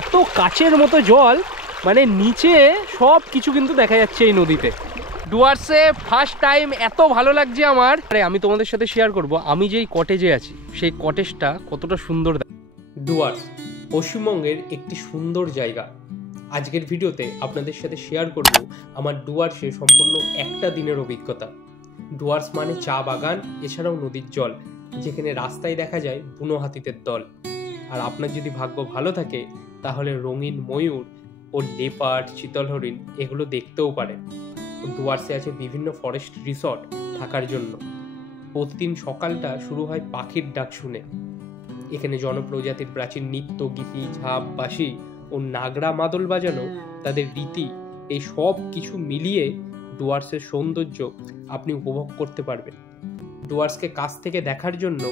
এত কাচের মতো জল, মানে নিচে সব কিছু কিন্তু দেখা যাচ্ছে এই নদীতে। ডুয়ার্সে ফার্স্ট টাইম এত ভালো লাগছে আমার। আরে আমি তোমাদের সাথে শেয়ার করব আমি যেই কটেজে আছি সেই কটেজটা কতটা সুন্দর। ডুয়ার্স পশ্চিমবঙ্গের একটি সুন্দর জায়গা। আজকের ভিডিওতে আপনাদের সাথে শেয়ার করব আমার ডুয়ার্সে সম্পূর্ণ একটা দিনের অভিজ্ঞতা। ডুয়ার্স মানে চা বাগান, এছাড়াও নদীর জল, যেখানে রাস্তায় দেখা যায় বুনো হাতিদের দল। আর আপনার যদি ভাগ্য ভালো থাকে তাহলে রঙিন ময়ূর ও লেপার্ড, চিতল হরিণ এগুলো দেখতেও পারেন। ডুয়ার্সে আছে বিভিন্ন ফরেস্ট রিসর্ট থাকার জন্য। প্রতিদিন সকালটা শুরু হয় পাখির ডাক শুনে। এখানে জনপ্রজাতির প্রাচীন নৃত্য, গীতি, ঝাপ, বাঁশি ও নাগরা মাদল বাজানো তাদের রীতি, এই সব কিছু মিলিয়ে ডুয়ার্সের সৌন্দর্য আপনি উপভোগ করতে পারবেন। ডুয়ার্সকে কাছ থেকে দেখার জন্য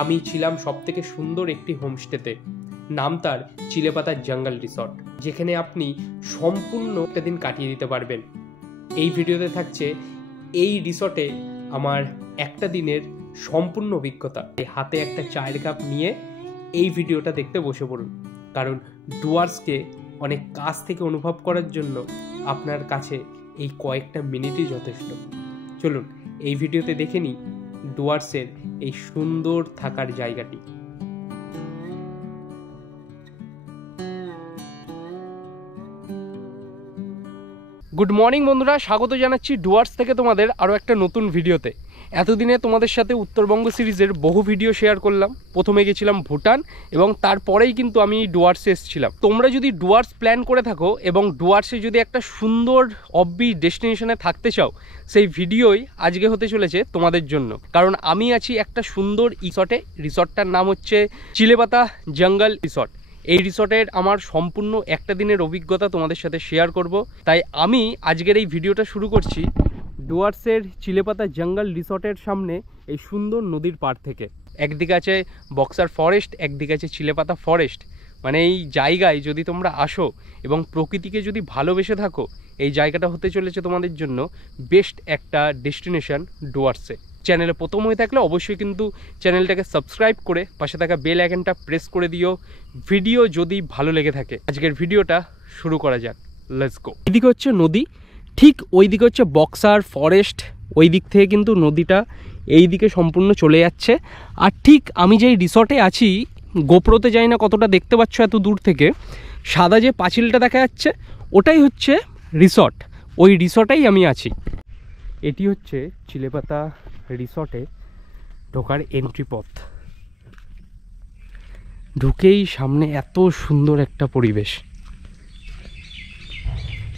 আমি ছিলাম সবথেকে সুন্দর একটি হোমস্টেতে। নাম তার চিলেপাতা জঙ্গল রিসর্ট, যেখানে আপনি সম্পূর্ণ একটা দিন কাটিয়ে দিতে পারবেন। এই ভিডিওতে থাকছে এই রিসর্টে আমার একটা দিনের সম্পূর্ণ অভিজ্ঞতা। হাতে একটা চায়ের কাপ নিয়ে এই ভিডিওটা দেখতে বসে পড়ুন, কারণ ডুয়ার্সকে অনেক কাছ থেকে অনুভব করার জন্য আপনার কাছে এই কয়েকটা মিনিটই যথেষ্ট। চলুন এই ভিডিওতে দেখে নিই ডুয়ার্সের এই সুন্দর থাকার জায়গাটি। গুড মর্নিং বন্ধুরা, স্বাগত জানাচ্ছি ডুয়ার্স থেকে তোমাদের আরও একটা নতুন ভিডিওতে। এতদিনে তোমাদের সাথে উত্তরবঙ্গ সিরিজের বহু ভিডিও শেয়ার করলাম। প্রথমে গেছিলাম ভুটান এবং তারপরেই কিন্তু আমি ডুয়ার্সে এসেছিলাম। তোমরা যদি ডুয়ার্স প্ল্যান করে থাকো এবং ডুয়ার্সে যদি একটা সুন্দর অফবিট ডেস্টিনেশনে থাকতে চাও, সেই ভিডিওই আজকে হতে চলেছে তোমাদের জন্য। কারণ আমি আছি একটা সুন্দর রিসর্টে। রিসর্টটার নাম হচ্ছে চিলেপাতা জঙ্গল রিসর্ট। এই রিসর্টের আমার সম্পূর্ণ একটা দিনের অভিজ্ঞতা তোমাদের সাথে শেয়ার করব। তাই আমি আজকের এই ভিডিওটা শুরু করছি ডুয়ার্সের চিলেপাতা জঙ্গল রিসর্টের সামনে এই সুন্দর নদীর পাড় থেকে। একদিকে আছে বক্সার ফরেস্ট, একদিকে আছে চিলেপাতা ফরেস্ট। মানে এই জায়গায় যদি তোমরা আসো এবং প্রকৃতিকে যদি ভালোবেসে থাকো, এই জায়গাটা হতে চলেছে তোমাদের জন্য বেস্ট একটা ডেস্টিনেশন ডুয়ার্সে। চ্যানেলে প্রথম হয়ে থাকলে অবশ্যই কিন্তু চ্যানেলটাকে সাবস্ক্রাইব করে পাশে থাকা বেল আইকনটা প্রেস করে দিও ভিডিও যদি ভালো লেগে থাকে। আজকের ভিডিওটা শুরু করা যাক, লেটস গো। এদিকে হচ্ছে নদী, ঠিক ওই দিকে হচ্ছে বক্সার ফরেস্ট। ওই দিক থেকে কিন্তু নদীটা এই দিকে সম্পূর্ণ চলে যাচ্ছে। আর ঠিক আমি যেই রিসর্টে আছি, গোপ্রোতে যাই না কতটা দেখতে পাচ্ছ এত দূর থেকে, সাদা যে পাঁচিলটা দেখা যাচ্ছে ওটাই হচ্ছে রিসর্ট। ওই রিসর্টেই আমি আছি। এটি হচ্ছে চিলেপাতা রিসর্টে ঢোকার এন্ট্রি পথ। ঢুকেই সামনে এত সুন্দর একটা পরিবেশ,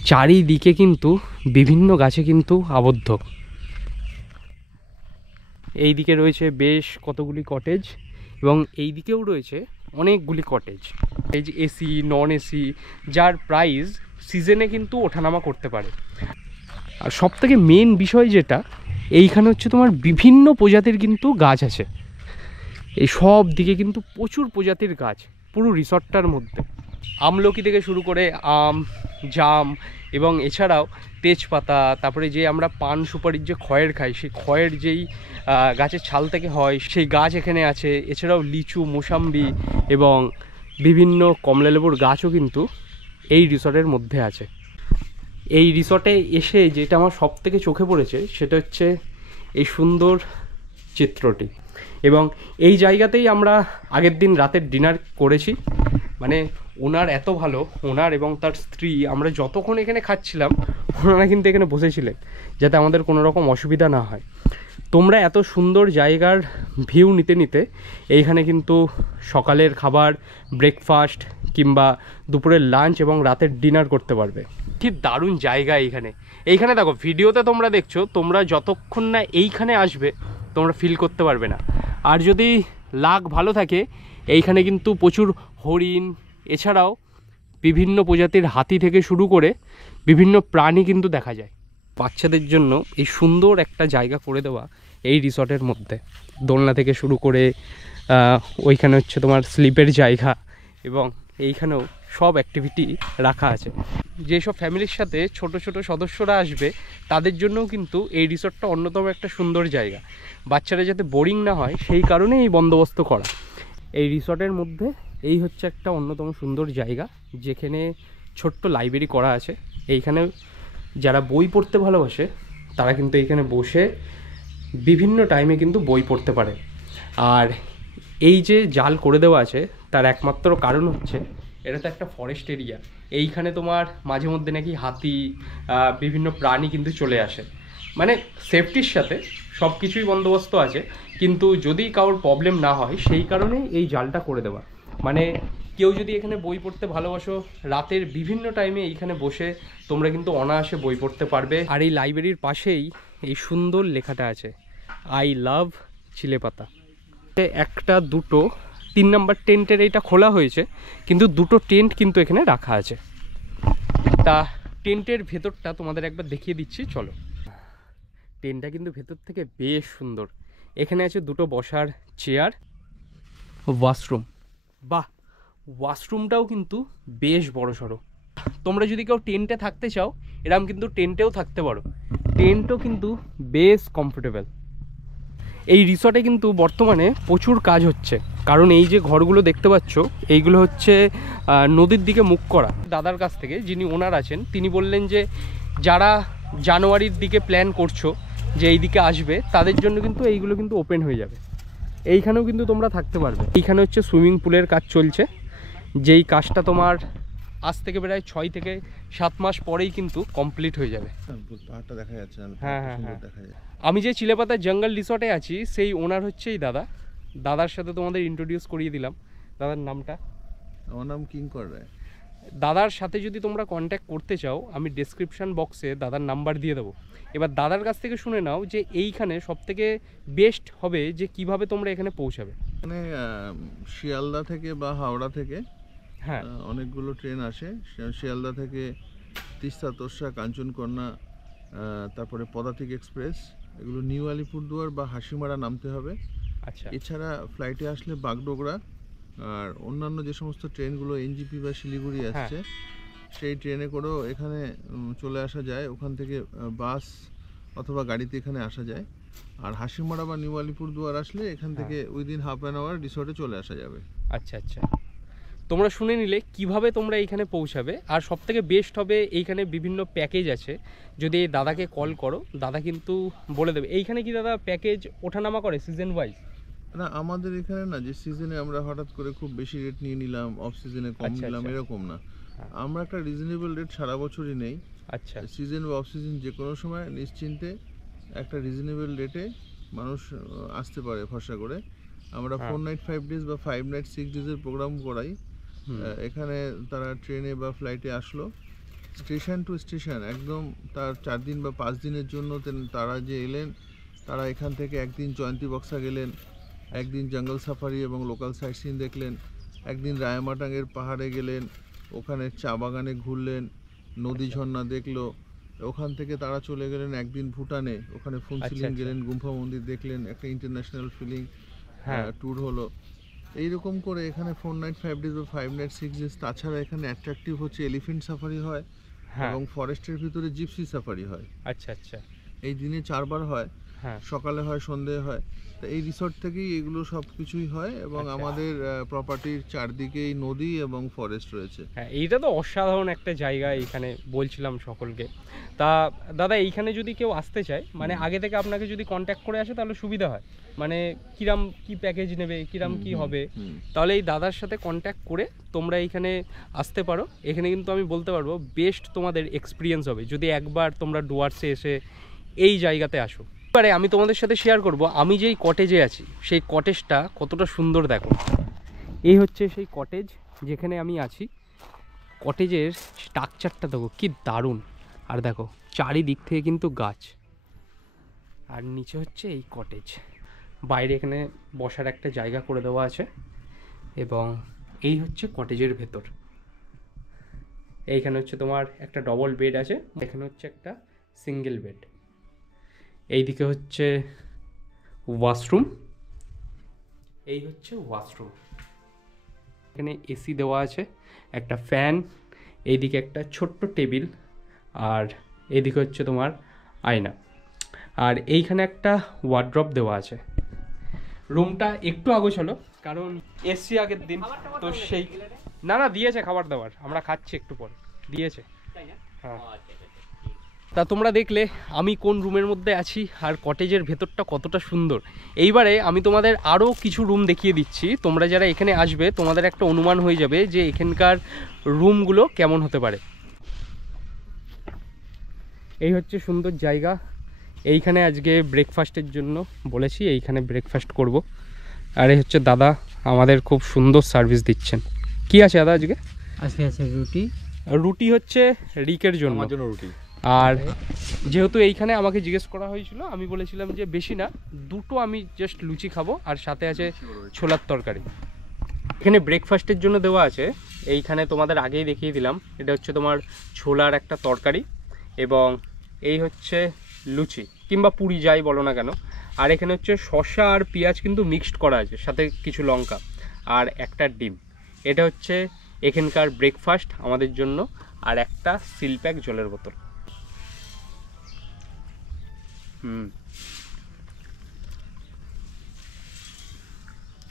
চারিদিকে কিন্তু বিভিন্ন গাছে কিন্তু আবদ্ধ। এই দিকে রয়েছে বেশ কতগুলি কটেজ এবং এই দিকেও রয়েছে অনেকগুলি কটেজ। এই যে এসি, নন এসি, যার প্রাইস সিজনে কিন্তু ওঠানামা করতে পারে। আর সবথেকে মেন বিষয় যেটা, এইখানে হচ্ছে তোমার বিভিন্ন প্রজাতির কিন্তু গাছ আছে। এই সব দিকে কিন্তু প্রচুর প্রজাতির গাছ পুরো রিসর্টটার মধ্যে। আমলকি থেকে শুরু করে আম, জাম এবং এছাড়াও তেজপাতা, তারপরে যে আমরা পান সুপারির যে খয়ের খাই, সেই খয়ের যেই গাছের ছাল থেকে হয় সেই গাছ এখানে আছে। এছাড়াও লিচু, মোসাম্বি এবং বিভিন্ন কমলালেবুর গাছও কিন্তু এই রিসর্টের মধ্যে আছে। এই রিসর্টে এসে যেটা আমার সব থেকে চোখে পড়েছে সেটা হচ্ছে এই সুন্দর চিত্রটি। এবং এই জায়গাতেই আমরা আগের দিন রাতের ডিনার করেছি। মানে ওনার এত ভালো, ওনার এবং তার স্ত্রী, আমরা যতক্ষণ এখানে খাচ্ছিলাম ওনারা কিন্তু এখানে বসেছিলেন যাতে আমাদের কোনো রকম অসুবিধা না হয়। তোমরা এত সুন্দর জায়গার ভিউ নিতে নিতে এইখানে কিন্তু সকালের খাবার, ব্রেকফাস্ট কিংবা দুপুরের লাঞ্চ এবং রাতের ডিনার করতে পারবে। কি দারুণ জায়গা এইখানে। এইখানে দেখো, ভিডিওতে তোমরা দেখছো, তোমরা যতক্ষণ না এইখানে আসবে তোমরা ফিল করতে পারবে না। আর যদি লাক ভালো থাকে, এইখানে কিন্তু প্রচুর হরিণ, এছাড়াও বিভিন্ন প্রজাতির হাতি থেকে শুরু করে বিভিন্ন প্রাণী কিন্তু দেখা যায়। বাচ্চাদের জন্য এই সুন্দর একটা জায়গা করে দেওয়া এই রিসর্টের মধ্যে, দোলনা থেকে শুরু করে ওইখানে হচ্ছে তোমার স্লিপের জায়গা এবং এইখানেও সব অ্যাক্টিভিটি রাখা আছে। যেসব ফ্যামিলির সাথে ছোট ছোট সদস্যরা আসবে তাদের জন্যও কিন্তু এই রিসর্টটা অন্যতম একটা সুন্দর জায়গা। বাচ্চারা যাতে বোরিং না হয় সেই কারণে এই বন্দোবস্ত করা। এই রিসর্টের মধ্যে এই হচ্ছে একটা অন্যতম সুন্দর জায়গা, যেখানে ছোট্ট লাইব্রেরি করা আছে। এইখানে যারা বই পড়তে ভালোবাসে তারা কিন্তু এইখানে বসে বিভিন্ন টাইমে কিন্তু বই পড়তে পারে। আর এই যে জাল করে দেওয়া আছে তার একমাত্র কারণ হচ্ছে এটা তো একটা ফরেস্ট এরিয়া, এইখানে তোমার মাঝে মধ্যে নাকি হাতি বিভিন্ন প্রাণী কিন্তু চলে আসে। মানে সেফটির সাথে সব কিছুই বন্দোবস্ত আছে, কিন্তু যদি কারোর প্রবলেম না হয় সেই কারণে এই জালটা করে দেওয়া। মানে কেউ যদি এখানে বই পড়তে ভালোবাসো, রাতের বিভিন্ন টাইমে এইখানে বসে তোমরা কিন্তু অনায়াসে বই পড়তে পারবে। আর এই লাইব্রেরির পাশেই এই সুন্দর লেখাটা আছে, আই লাভ চিলেপাতা। একটা দুটো 3 নম্বর টেন্টের এইটা খোলা হয়েছে, কিন্তু দুটো টেন্ট কিন্তু এখানে রাখা আছে। তা টেন্টের ভেতরটা তোমাদের একবার দেখিয়ে দিচ্ছি, চলো। টেন্টটা কিন্তু ভেতর থেকে বেশ সুন্দর। এখানে আছে দুটো বসার চেয়ার, ওয়াশরুম। বাহ, ওয়াশরুমটাও কিন্তু বেশ বড় সড়ো। তোমরা যদি কেউ টেন্টে থাকতে চাও এরকম কিন্তু টেন্টেও থাকতে পারো। টেন্টও কিন্তু বেশ কমফোর্টেবল। এই রিসর্টে কিন্তু বর্তমানে প্রচুর কাজ হচ্ছে, কারণ এই যে ঘরগুলো দেখতে পাচ্ছ এইগুলো হচ্ছে নদীর দিকে মুখ করা। দাদার কাছ থেকে যিনি ওনার আছেন তিনি বললেন যে যারা জানুয়ারির দিকে প্ল্যান করছো যে এই দিকে আসবে তাদের জন্য কিন্তু এইগুলো কিন্তু ওপেন হয়ে যাবে। এইখানেও কিন্তু তোমরা থাকতে পারবে। এইখানে হচ্ছে সুইমিং পুলের কাজ চলছে, যেই কাজটা তোমার আজ থেকে প্রায় 6 থেকে 7 মাস পরেই কিন্তু কমপ্লিট হয়ে যাবে। পাহাড়টা দেখা যাচ্ছে। হ্যাঁ হ্যাঁ হ্যাঁ, আমি যে চিলেপাতা জঙ্গল রিসর্টে আছি সেই ওনার হচ্ছে এই দাদা। দাদার সাথে তোমাদের ইন্ট্রোডিউস করিয়ে দিলাম। দাদার নামটা? আমার নাম কিঙ্কর রায়। দাদার সাথে যদি তোমরা কন্ট্যাক্ট করতে চাও আমি ডেসক্রিপশন বক্সে দাদার নাম্বার দিয়ে দেবো। এবার দাদার কাছ থেকে শুনে নাও যে এইখানে সবথেকে বেস্ট হবে যে কিভাবে তোমরা এখানে পৌঁছাবে। মানে শিয়ালদা থেকে বা হাওড়া থেকে হ্যাঁ অনেকগুলো ট্রেন আসে। শিয়ালদা থেকে তিস্তা, তোরসা, কাঞ্চনকন্যা, তারপরে পদাতিক এক্সপ্রেস, এগুলো নিউ আলিপুরদুয়ার বা হাসিমারা নামতে হবে। আচ্ছা, এছাড়া ফ্লাইটে আসলে বাগডোগরা আর অন্যান্য যে সমস্ত ট্রেনগুলো এনজিপি বা শিলিগুড়ি আসছে সেই ট্রেনে করেও এখানে চলে আসা যায়। ওখান থেকে বাস অথবা গাড়িতে এখানে আসা যায়। আর হাসিমারা বা নিউ আলিপুরদুয়ার আসলে এখান থেকে উইদিন হাফ অ্যান আওয়ার রিসর্টে চলে আসা যাবে। আচ্ছা আচ্ছা, তোমরা শুনে নিলে কিভাবে তোমরা এইখানে পৌঁছাবে। আর সবথেকে বেস্ট হবে এইখানে বিভিন্ন প্যাকেজ আছে, যদি এই দাদাকে কল করো দাদা কিন্তু বলে দেবে। এইখানে কি দাদা প্যাকেজ ওঠানামা করে সিজন ওয়াইজ? না, আমাদের এখানে না যে সিজনে আমরা হঠাৎ করে খুব বেশি রেট নিয়ে নিলাম, অফ সিজনে কম নিলাম, এরকম না। আমরা একটা রিজনেবল রেট সারা বছরই নেই। আচ্ছা, সিজন বা অফ সিজন যে কোনো সময় নিশ্চিন্তে একটা রিজনেবল রেটে মানুষ আসতে পারে ভরসা করে। আমরা 4 নাইট 5 ডেজ বা 5 নাইট 6 ডেজের প্রোগ্রাম করাই। এখানে তারা ট্রেনে বা ফ্লাইটে আসলো, স্টেশন টু স্টেশন একদম তার 4 দিন বা 5 দিনের জন্য তারা যে এলেন, তারা এখান থেকে একদিন জয়ন্তী বক্সা গেলেন, একদিন জঙ্গল সাফারি এবং লোকাল সাইট সিন দেখলেন, একদিন রায়মাটাঙ্গের পাহাড়ে গেলেন, ওখানে চা বাগানে ঘুরলেন, নদী ঝর্ণা দেখলো। ওখান থেকে তারা চলে গেলেন একদিন ভুটানে, ওখানে ফুনসিলিং গেলেন, গুম্ফা মন্দির দেখলেন, একটা ইন্টারন্যাশনাল ফিলিং ট্যুর হলো। এইরকম করে এখানে 4 নাইট 5 ডেজ বা 5 নাইট 6 ডেজ। তাছাড়া এখানে অ্যাট্রাকটিভ হচ্ছে এলিফেন্ট সাফারি হয় এবং ফরেস্টের ভিতরে জিপসি সাফারি হয়। আচ্ছা আচ্ছা, এই দিনে 4 বার হয়, সকালে হয়, সন্ধ্যে হয়। তো এই রিসর্ট থেকেই এগুলো সব কিছুই হয় এবং আমাদের প্রপার্টির চারদিকেই নদী এবং ফরেস্ট রয়েছে। হ্যাঁ, এইটা তো অসাধারণ একটা জায়গা। এইখানে বলছিলাম সকলকে। তা দাদা এইখানে যদি কেউ আসতে চায়, মানে আগে থেকে আপনাকে যদি কন্ট্যাক্ট করে আসে তাহলে সুবিধা হয়। মানে কিরাম কি প্যাকেজ নেবে, কিরাম কি হবে, তাহলে এই দাদার সাথে কন্ট্যাক্ট করে তোমরা এইখানে আসতে পারো। এখানে কিন্তু আমি বলতে পারবো বেস্ট তোমাদের এক্সপিরিয়েন্স হবে যদি একবার তোমরা ডুয়ার্সে এসে এই জায়গাতে আসো। এবারে আমি তোমাদের সাথে শেয়ার করব আমি যেই কটেজে আছি সেই কটেজটা কতটা সুন্দর। দেখো, এই হচ্ছে সেই কটেজ যেখানে আমি আছি। কটেজের স্ট্রাকচারটা দেখো কি দারুণ। আর দেখো চারিদিক থেকে কিন্তু গাছ, আর নিচে হচ্ছে এই কটেজ। বাইরে এখানে বসার একটা জায়গা করে দেওয়া আছে এবং এই হচ্ছে কটেজের ভেতর। এইখানে হচ্ছে তোমার একটা ডবল বেড আছে, এখানে হচ্ছে একটা সিঙ্গেল বেড। এইদিকে হচ্ছে ওয়াশরুম, এই হচ্ছে ওয়াশরুম। এখানে এসি দেওয়া আছে, একটা ফ্যান, এইদিকে একটা ছোট্ট টেবিল, আর এইদিকে হচ্ছে তোমার আয়না, আর এইখানে একটা ওয়ার্ড্রপ দেওয়া আছে। রুমটা একটু আগোছালো কারণ এসছি আগের দিন তো সেই না না দিয়েছে খাবার দাবার, আমরা খাচ্ছি একটু পর দিয়েছে। হ্যাঁ তা তোমরা দেখলে আমি কোন রুমের মধ্যে আছি আর কটেজের ভেতরটা কতটা সুন্দর। এইবারে আমি তোমাদের আরও কিছু রুম দেখিয়ে দিচ্ছি, তোমরা যারা এখানে আসবে তোমাদের একটা অনুমান হয়ে যাবে যে এখানকার রুমগুলো কেমন হতে পারে। এই হচ্ছে সুন্দর জায়গা, এইখানে আজকে ব্রেকফাস্টের জন্য বলেছি, এইখানে ব্রেকফাস্ট করব। আর এই হচ্ছে দাদা আমাদের খুব সুন্দর সার্ভিস দিচ্ছেন। কি আছে দাদা আজকে? আজকে আছে রুটি। রুটি হচ্ছে রিকের জন্য রুটি। আর যেহেতু এইখানে আমাকে জিজ্ঞেস করা হয়েছিল, আমি বলেছিলাম যে বেশি না, দুটো আমি জাস্ট লুচি খাবো, আর সাথে আছে ছোলার তরকারি। এখানে ব্রেকফাস্টের জন্য দেওয়া আছে, এইখানে তোমাদের আগেই দেখিয়ে দিলাম, এটা হচ্ছে তোমার ছোলার একটা তরকারি, এবং এই হচ্ছে লুচি কিংবা পুরি যাই বলো না কেন। আর এখানে হচ্ছে শসা আর পেঁয়াজ কিন্তু মিক্সড করা আছে, সাথে কিছু লঙ্কা আর একটা ডিম। এটা হচ্ছে এখানকার ব্রেকফাস্ট আমাদের জন্য, আর একটা সিল প্যাক জলের বোতল।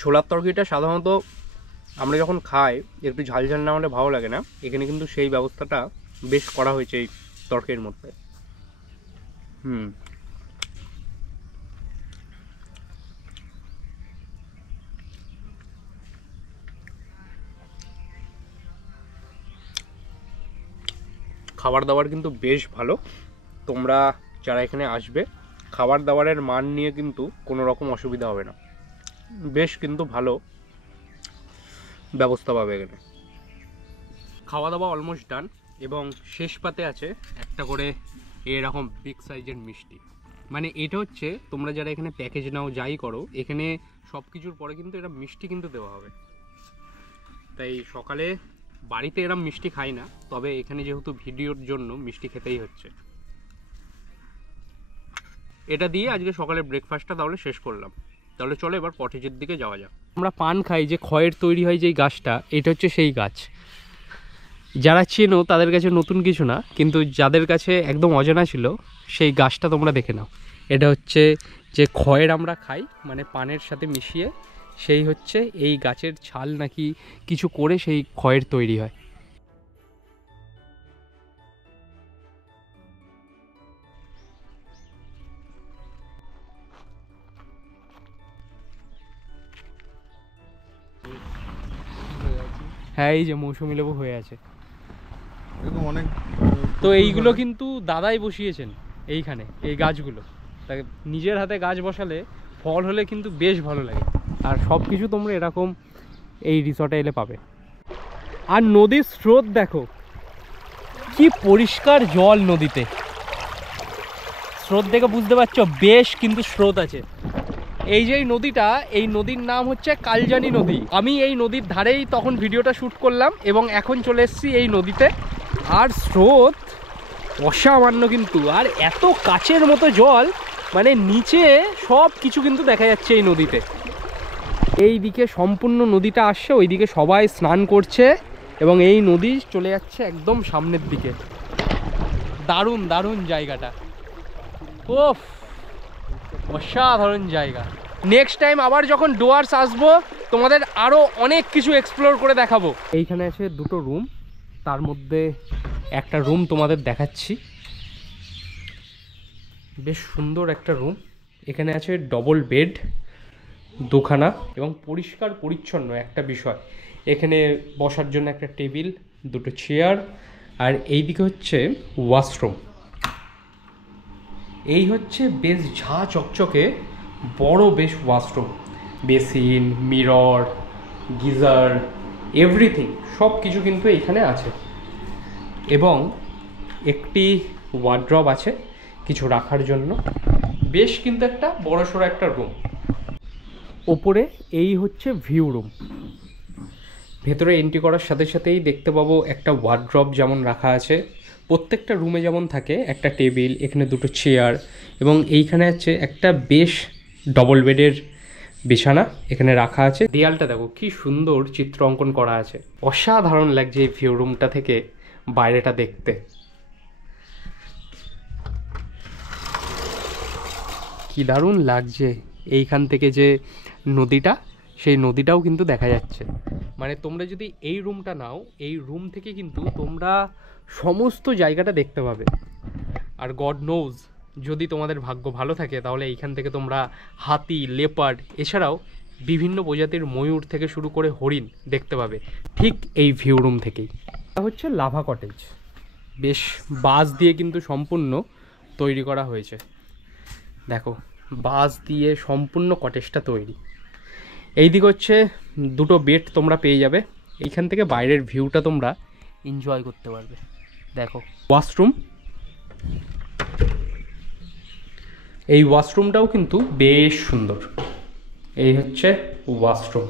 ছোলার তরকারিটা সাধারণত আমরা যখন খাই একটু ঝাল ঝাল না হলে ভালো লাগে না, এখানে কিন্তু সেই ব্যবস্থাটা বেশ করা হয়েছে এই তরকারির মধ্যে। খাবার দাবার কিন্তু বেশ ভালো, তোমরা যারা এখানে আসবে খাবার দাবারের মান নিয়ে কিন্তু কোনো রকম অসুবিধা হবে না, বেশ কিন্তু ভালো ব্যবস্থা পাবে এখানে। খাওয়া দাওয়া অলমোস্ট ডান, এবং শেষ পাতে আছে একটা করে এরকম বিগ সাইজের মিষ্টি। মানে এটা হচ্ছে তোমরা যারা এখানে প্যাকেজ নাও যাই করো, এখানে সব কিছুর পরে কিন্তু এরা মিষ্টি কিন্তু দেওয়া হবে। তাই সকালে বাড়িতে এরম মিষ্টি খাই না, তবে এখানে যেহেতু ভিডিওর জন্য মিষ্টি খেতেই হচ্ছে। এটা দিয়ে আজকে সকালের ব্রেকফাস্টটা তাহলে শেষ করলাম। তাহলে চলো এবার কটেজের দিকে যাওয়া যাক। আমরা পান খাই যে খয়ের তৈরি হয় যেই গাছটা, এটা হচ্ছে সেই গাছ। যারা চেনো তাদের কাছে নতুন কিছু না, কিন্তু যাদের কাছে একদম অজানা ছিল সেই গাছটা তোমরা দেখে নাও। এটা হচ্ছে যে খয়ের আমরা খাই, মানে পানের সাথে মিশিয়ে, সেই হচ্ছে এই গাছের ছাল নাকি কিছু করে সেই খয়ের তৈরি হয়। হ্যাঁ এই যে মৌসুমী লেবু হয়ে আছে এরকম অনেক। তো এইগুলো কিন্তু দাদাই বসিয়েছেন এইখানে, এই গাছগুলো। তাই নিজের হাতে গাছ বসালে ফল হলে কিন্তু বেশ ভালো লাগে। আর সব কিছু তোমরা এরকম এই রিসর্টে এলে পাবে। আর নদীর স্রোত দেখো, কি পরিষ্কার জল নদীতে। স্রোত দেখে বুঝতে পারছো বেশ কিন্তু স্রোত আছে। এই যে নদীটা, এই নদীর নাম হচ্ছে কালজানি নদী। আমি এই নদীর ধারেই তখন ভিডিওটা শ্যুট করলাম, এবং এখন চলে এসেছি এই নদীতে। আর স্রোত অসামান্য কিন্তু, আর এত কাচের মতো জল, মানে নিচে সব কিছু কিন্তু দেখা যাচ্ছে এই নদীতে। এই দিকে সম্পূর্ণ নদীটা আসছে, ওইদিকে সবাই স্নান করছে, এবং এই নদী চলে যাচ্ছে একদম সামনের দিকে। দারুণ দারুণ জায়গাটা, ওফ অসাধারণ জায়গা। নেক্সট টাইম আবার যখন ডুয়ার্স আসবো তোমাদের আরও অনেক কিছু এক্সপ্লোর করে দেখাবো। এইখানে আছে দুটো রুম, তার মধ্যে একটা রুম তোমাদের দেখাচ্ছি। বেশ সুন্দর একটা রুম, এখানে আছে ডবল বেড দুখানা, এবং পরিষ্কার পরিচ্ছন্ন একটা বিষয়। এখানে বসার জন্য একটা টেবিল, দুটো চেয়ার, আর এইদিকে হচ্ছে ওয়াশরুম। এই হচ্ছে বেশ ঝা চকচকে বড় বেশ washroom, basin, mirror, geyser, everything সব কিছু কিন্তু এখানে আছে। এবং একটি ওয়ার্ড্রব আছে কিছু রাখার জন্য। বেশ কিন্তু একটা বড়সড় একটা রুম। ওপরে এই হচ্ছে ভিউ রুম। ভেতরে এন্ট্রি করার সাথে সাথেই দেখতে পাবো একটা ওয়ার্ড্রব যেমন রাখা আছে, প্রত্যেকটা রুমে যেমন থাকে একটা টেবিল, এখানে দুটো চেয়ার, এবং এইখানে আছে একটা বেশ ডবল বেডের বিছানা এখানে রাখা আছে। দেয়ালটা দেখো কি সুন্দর চিত্র অঙ্কন করা আছে, অসাধারণ লাগছে এই ভিউ রুমটা থেকে বাইরেটা দেখতে। কি দারুণ লাগছে এইখান থেকে যে নদীটা সেই নদীটাও কিন্তু দেখা যাচ্ছে। মানে তোমরা যদি এই রুমটা নাও, এই রুম থেকে কিন্তু তোমরা সমস্ত জায়গাটা দেখতে পাবে। আর গড নোজ, যদি তোমাদের ভাগ্য ভালো থাকে তাহলে এইখান থেকে তোমরা হাতি, লেপার্ড, এছাড়াও বিভিন্ন প্রজাতির ময়ূর থেকে শুরু করে হরিণ দেখতে পাবে ঠিক এই ভিউ রুম থেকেই। এটা হচ্ছে লাভা কটেজ, বেশ বাঁশ দিয়ে কিন্তু সম্পূর্ণ তৈরি করা হয়েছে। দেখো, বাঁশ দিয়ে সম্পূর্ণ কটেজটা তৈরি। এই দিক হচ্ছে দুটো বেড তোমরা পেয়ে যাবে, এইখান থেকে বাইরের ভিউটা তোমরা এনজয় করতে পারবে। দেখো ওয়াশরুম, এই ওয়াশরুমটাও কিন্তু বেশ সুন্দর। এই হচ্ছে ওয়াশরুম।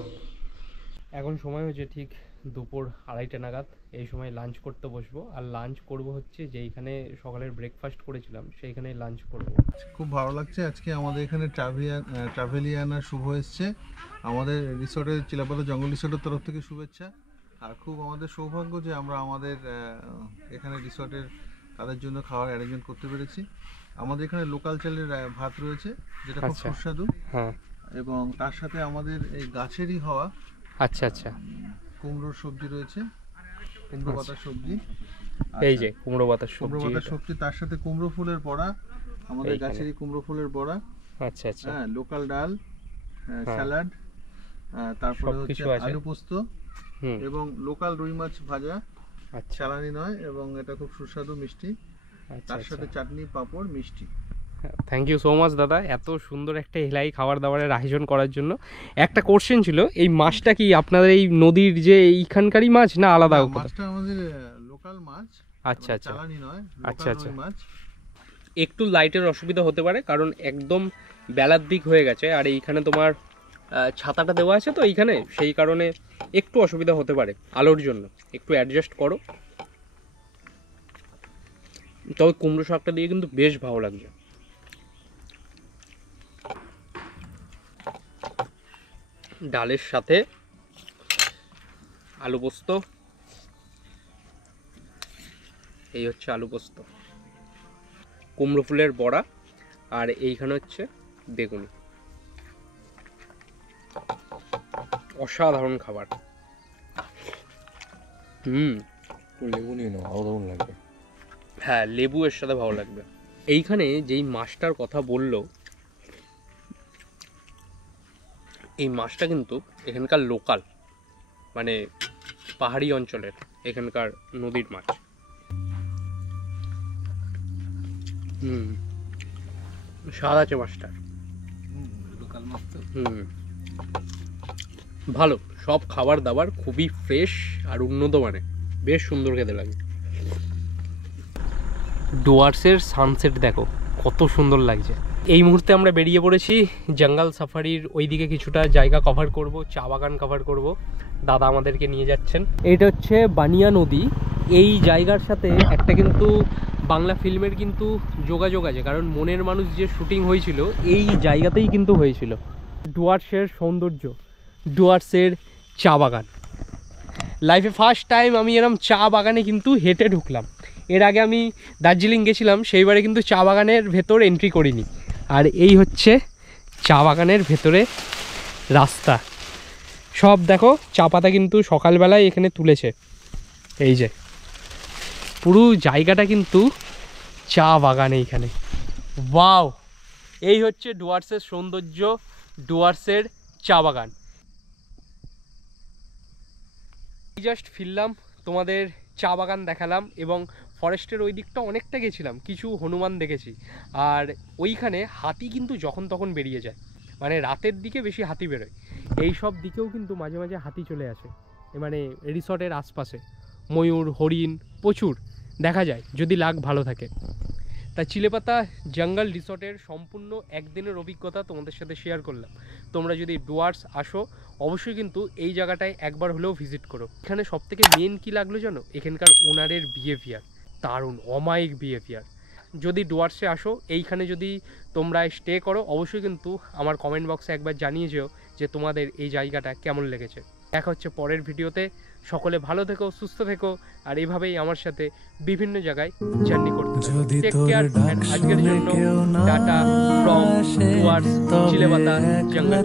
এখন সময় হচ্ছে ঠিক দুপুর 2:30 নাগাদ। এই সময় লাঞ্চ করতে বসবো, আর লাঞ্চ করব হচ্ছে যেইখানে সকালের ব্রেকফাস্ট করেছিলাম সেইখানে লাঞ্চ করব। খুব ভালো লাগছে আজকে আমাদের এখানে ট্রাভেলিয়ানা শুভ এসছে আমাদের রিসোর্টের, চিলাপাতা জঙ্গল রিসোর্টের তরফ থেকে শুভেচ্ছা। আর খুব আমাদের সৌভাগ্য যে আমরা আমাদের এখানে রিসোর্টের তাদের জন্য খাওয়ার অ্যারেঞ্জমেন্ট করতে পেরেছি। আমাদের এখানে লোকাল চালের ভাত রয়েছে যেটা খুব সুস্বাদু, হ্যাঁ, এবং তার সাথে আমাদের এই গাছেরই হওয়া আচ্ছা কুমড়োর সবজি রয়েছে, কুমড়ো পাতার সবজি। এই যে কুমড়ো পাতার সবজি, তার সাথে কুমড়ো ফুলের বড়া, আমাদের গাছেরই কুমড়ো ফুলের বড়া। আচ্ছা, হ্যাঁ, লোকাল ডাল, স্যালাড, তারপরে হচ্ছে আলু পোস্ত এবং লোকাল রুই মাছ ভাজা, চালানি নয়, এবং এটা খুব সুস্বাদু মিষ্টি। তার সাথে চাটনি, পাঁপড়, মিষ্টি। থ্যাংক ইউ সো মাচ দাদা, এত সুন্দর একটা এলাই খাবার দাবারের আয়োজন করার জন্য। একটা কোশ্চেন ছিল, এই মাছটা কি আপনাদের এই নদীর যে এইখানকারই মাছ না আলাদা? মাছটা আমাদের লোকাল মাছ। আচ্ছা, চালানি নয়, আচ্ছা মাছ। একটু লাইটের অসুবিধা হতে পারে, কারণ একদম বেলার দিক হয়ে গেছে, আর এইখানে তোমার ছাতাটা দেওয়া আছে তো এইখানে, সেই কারণে একটু অসুবিধা হতে পারে আলোর জন্য, একটু অ্যাডজাস্ট করো। তবে কুমড়ো শাকটা দিয়ে কিন্তু বেশ ভালো লাগছে। ডালের সাথে আলু পোস্ত, এই হচ্ছে আলু পোস্ত, কুমড়ো ফুলের বড়া, আর এইখানে হচ্ছে বেগুনি। অসাধারণ খাবার। লেবু নিয়ে নাও, আরো দারুণ লাগবে। হ্যাঁ, লেবু এর সাথে ভালো লাগবে। এইখানে যেই মাছটার কথা বললো, এই মাছটা কিন্তু এখানকার লোকাল, মানে পাহাড়ি অঞ্চলের এখানকার নদীর মাছ। স্বাদ আছে মাছটার, লোকাল মাছ তো। ভালো, সব খাবার দাবার খুবই ফ্রেশ আর উন্নত মানের, বেশ সুন্দর খেতে লাগে। ডুয়ার্সের সানসেট দেখো কত সুন্দর লাগছে। এই মুহূর্তে আমরা বেরিয়ে পড়েছি জঙ্গল সাফারির ওইদিকে, কিছুটা জায়গা কভার করব, চা বাগান কভার করব। দাদা আমাদেরকে নিয়ে যাচ্ছেন। এটা হচ্ছে বানিয়া নদী। এই জায়গার সাথে একটা কিন্তু বাংলা ফিল্মের কিন্তু যোগাযোগ আছে, কারণ মনের মানুষ যে শুটিং হয়েছিল এই জায়গাতেই কিন্তু হয়েছিল। ডুয়ার্সের সৌন্দর্য, ডুয়ার্সের চা বাগান। লাইফে ফার্স্ট টাইম আমি এরকম চা বাগানে কিন্তু হেঁটে ঢুকলাম। এর আগে আমি দার্জিলিং গেছিলাম, সেইবারে কিন্তু চা বাগানের ভেতর এন্ট্রি করিনি। আর এই হচ্ছে চা বাগানের ভেতরে রাস্তা। সব দেখো চা পাতা কিন্তু সকালবেলায় এখানে তুলেছে। এই যে পুরো জায়গাটা কিন্তু চা বাগান এইখানে। ওয়াও, এই হচ্ছে ডুয়ার্সের সৌন্দর্য, ডুয়ার্সের চা বাগান। জাস্ট ফিরলাম, তোমাদের চা বাগান দেখালাম, এবং ফরেস্টের ওই দিকটা অনেকটা গেছিলাম, কিছু হনুমান দেখেছি। আর ওইখানে হাতি কিন্তু যখন তখন বেরিয়ে যায়, মানে রাতের দিকে বেশি হাতি বেরোয়। এই সব দিকেও কিন্তু মাঝে মাঝে হাতি চলে আসে, মানে রিসর্টের আশপাশে ময়ূর, হরিণ প্রচুর দেখা যায় যদি লাক ভালো থাকে। তা চিলেপাতা জঙ্গল রিসর্টের সম্পূর্ণ একদিনের অভিজ্ঞতা তোমাদের সাথে শেয়ার করলাম। তোমরা যদি ডুয়ার্স আসো অবশ্যই কিন্তু এই জায়গাটায় একবার হলেও ভিজিট করো। এখানে সবথেকে মেন কী লাগলো জানো, এখানকার ওনারের বিহেভিয়ার দারুণ, অমায়িক বিহেভিয়ার। যদি ডুয়ার্সে আসো, এইখানে যদি তোমরা স্টে করো, অবশ্যই কিন্তু আমার কমেন্ট বক্সে একবার জানিয়ে যেও যে তোমাদের এই জায়গাটা কেমন লেগেছে। দেখা হচ্ছে পরের ভিডিওতে। সকলে ভালো থেকো, সুস্থ থেকো, আর এইভাবেই আমার সাথে বিভিন্ন জায়গায় জার্নি করতে থাকো। টেক কেয়ার, আজকের জন্য টাটা ফ্রম ডুয়ার্স চিলেপাতা জঙ্গল।